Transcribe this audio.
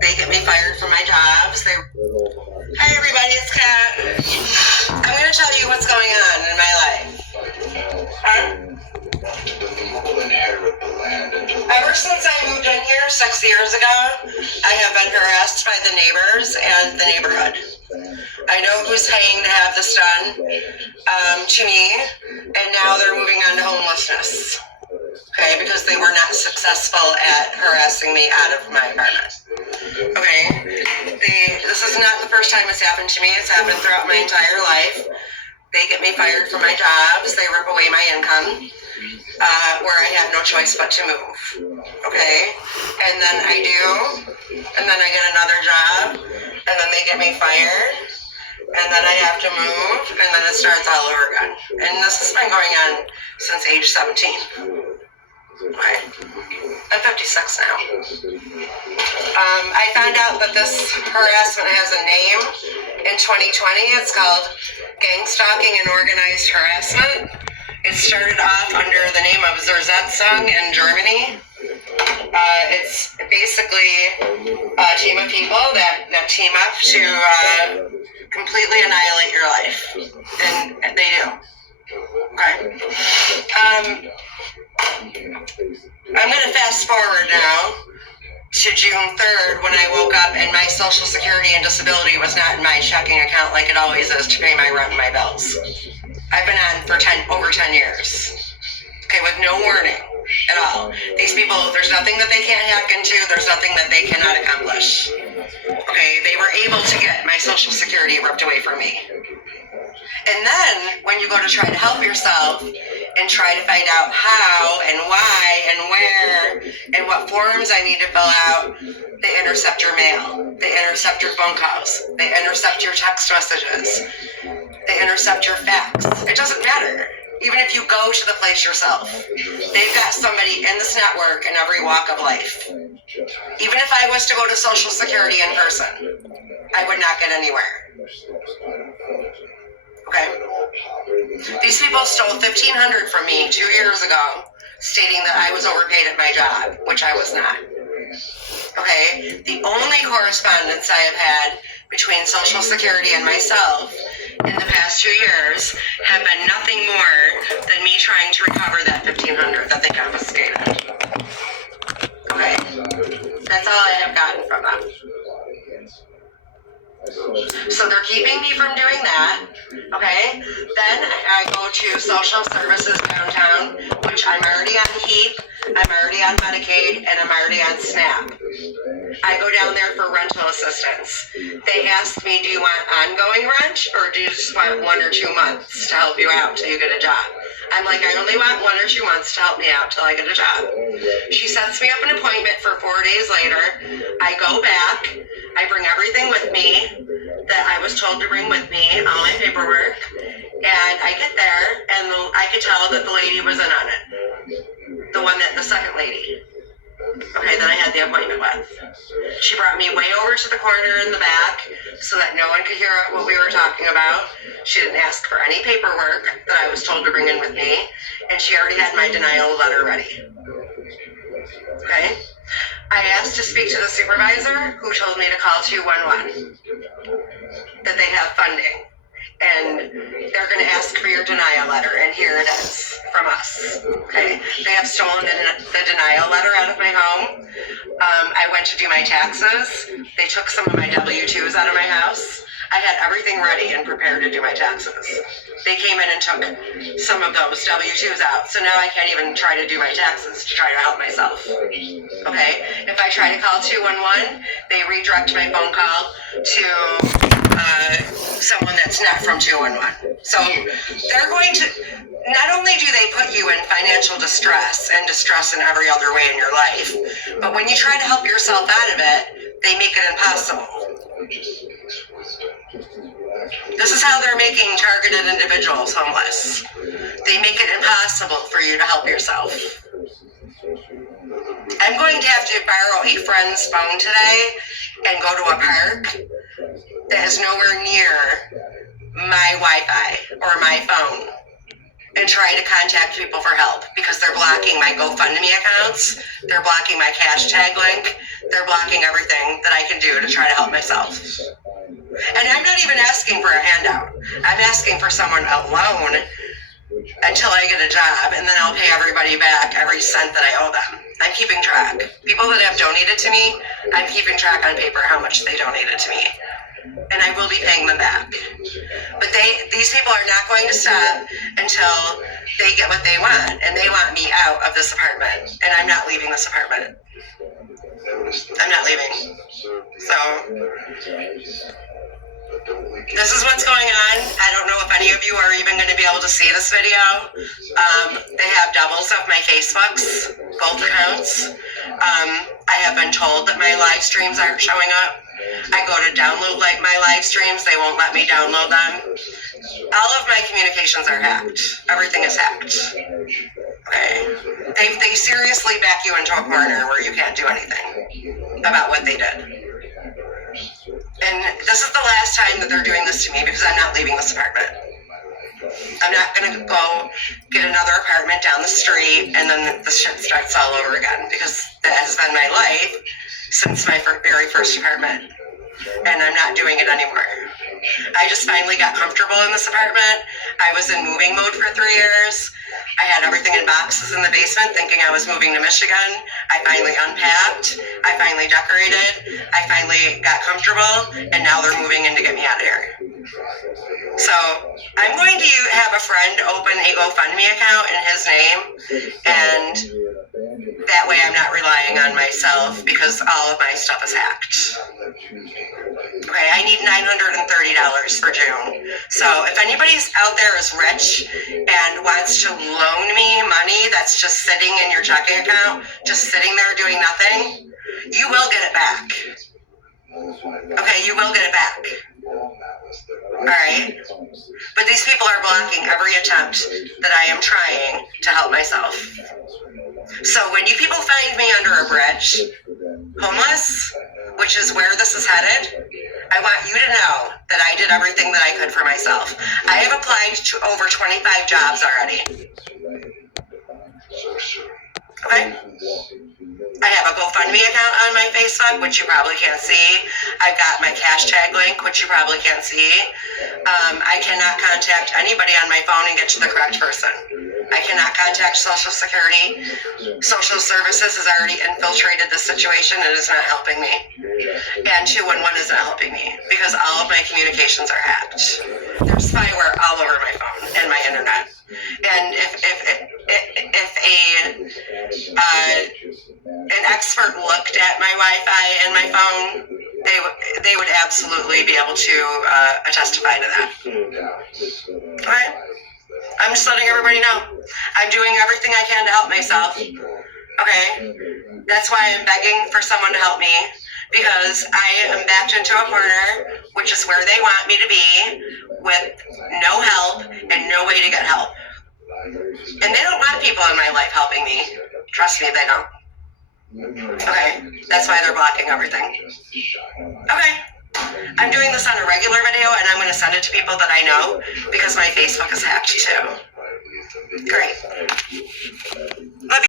They get me fired from my jobs. Hi everybody, it's Kat. I'm going to tell you what's going on in my life. Ever since I moved in here 6 years ago, I have been harassed by the neighbors and the neighborhood. I know who's paying to have this done to me, and now they're moving on to homelessness. Okay, because they were not successful at harassing me out of my apartment. Okay, this is not the first time it's happened to me. It's happened throughout my entire life. They get me fired from my jobs. They rip away my income, where I have no choice but to move. Okay, and then I do, and then I get another job, and then they get me fired, and then I have to move, and then it starts all over again. And this has been going on since age 17. Okay. I'm 56 now. I found out that this harassment has a name in 2020. It's called gang stalking and organized harassment. It started off under the name of Zersetzung in Germany. It's basically a team of people that team up to completely annihilate your life. And they do. Okay. I'm going to fast forward now to June 3rd when I woke up and my Social Security and disability was not in my checking account like it always is to pay my rent and my bills. I've been on for over 10 years. Okay, with no warning at all. These people, there's nothing that they can't hack into. There's nothing that they cannot accomplish. Okay, they were able to get my Social Security ripped away from me. And then when you go to try to help yourself and try to find out how and why and where and what forms I need to fill out, they intercept your mail. They intercept your phone calls. They intercept your text messages. They intercept your fax. It doesn't matter. Even if you go to the place yourself, they've got somebody in this network in every walk of life. Even if I was to go to Social Security in person, I would not get anywhere. Okay. These people stole $1,500 from me 2 years ago, stating that I was overpaid at my job, which I was not. Okay. The only correspondence I have had between Social Security and myself in the past 2 years have been nothing more than me trying to recover that $1,500 that they confiscated. Okay. That's all I have gotten from them. So they're keeping me from doing that, okay? Then I go to social services downtown, which I'm already on HEAP, I'm already on Medicaid, and I'm already on SNAP. I go down there for rental assistance. They ask me, do you want ongoing rent, or do you just want 1 or 2 months to help you out till you get a job? I'm like, I only want 1 or 2 months to help me out till I get a job. She sets me up an appointment for 4 days later. I go back. I bring everything with me that I was told to bring with me, all my paperwork. And I get there, and I could tell that the lady was in on it. The second lady. Okay, that I had the appointment with. She brought me way over to the corner in the back so that no one could hear what we were talking about. She didn't ask for any paperwork that I was told to bring in with me, and she already had my denial letter ready. Okay? I asked to speak to the supervisor, who told me to call 211, that they have funding. And they're going to ask for your denial letter, and here it is from us. Okay, they have stolen the denial letter out of my home. I went to do my taxes. They took some of my W-2s out of my house. I had everything ready and prepared to do my taxes. They came in and took some of those W-2s out, so now I can't even try to do my taxes to try to help myself. Okay, if I try to call 211, they redirect my phone call to someone that's not from 211. So they're going to, not only do they put you in financial distress and distress in every other way in your life, but when you try to help yourself out of it, they make it impossible. This is how they're making targeted individuals homeless. They make it impossible for you to help yourself. I'm going to have to borrow a friend's phone today and go to a park that is nowhere near my Wi-Fi or my phone. and try to contact people for help because they're blocking my GoFundMe accounts, they're blocking my hashtag link, they're blocking everything that I can do to try to help myself. And I'm not even asking for a handout. I'm asking for someone alone until I get a job, and then I'll pay everybody back every cent that I owe them. I'm keeping track. People that have donated to me, I'm keeping track on paper how much they donated to me. And I will be paying them back. But these people are not going to stop until they get what they want, and they want me out of this apartment, and I'm not leaving this apartment. I'm not leaving. So this is what's going on. I don't know if any of you are even going to be able to see this video. They have doubles of my Facebooks, both accounts. I have been told that my live streams aren't showing up. I go to download my live streams, they won't let me download them. All of my communications are hacked. Everything is hacked. Okay. They seriously back you into a corner where you can't do anything about what they did. And this is the last time that they're doing this to me because I'm not leaving this apartment. I'm not going to go get another apartment down the street and then the shit starts all over again because that has been my life since my very first apartment. And I'm not doing it anymore. I just finally got comfortable in this apartment. I was in moving mode for 3 years. I had everything in boxes in the basement thinking I was moving to Michigan. I finally unpacked. I finally decorated. I finally got comfortable. And now they're moving in to get me out of here. So I'm going to have a friend open a GoFundMe account in his name. And that way I'm not relying on myself because all of my stuff is hacked. Okay, I need $930 for June. So if anybody's out there is rich and wants to loan me money that's just sitting in your checking account, just sitting there doing nothing, you will get it back. Okay, you will get it back. Alright? But these people are blocking every attempt that I am trying to help myself. So when you people find me under a bridge, homeless, which is where this is headed, I want you to know that I did everything that I could for myself. I have applied to over 25 jobs already. Okay? I have a GoFundMe account on my Facebook, which you probably can't see. I've got my hashtag link, which you probably can't see. I cannot contact anybody on my phone and get to the correct person. I cannot contact Social Security. Social Services has already infiltrated the situation and is not helping me. And 211 is not helping me because all of my communications are hacked. There's spyware all over my phone and my internet. And if an expert looked at my Wi-Fi and my phone, they would absolutely be able to testify to that. All right? I'm just letting everybody know. I'm doing everything I can to help myself. Okay? That's why I'm begging for someone to help me, because I am backed into a corner, which is where they want me to be, with no help and no way to get help. And they don't want people in my life helping me. Trust me, they don't. Okay? That's why they're blocking everything. Okay. I'm doing this on a regular video, and I'm going to send it to people that I know, because my Facebook is hacked too. Great.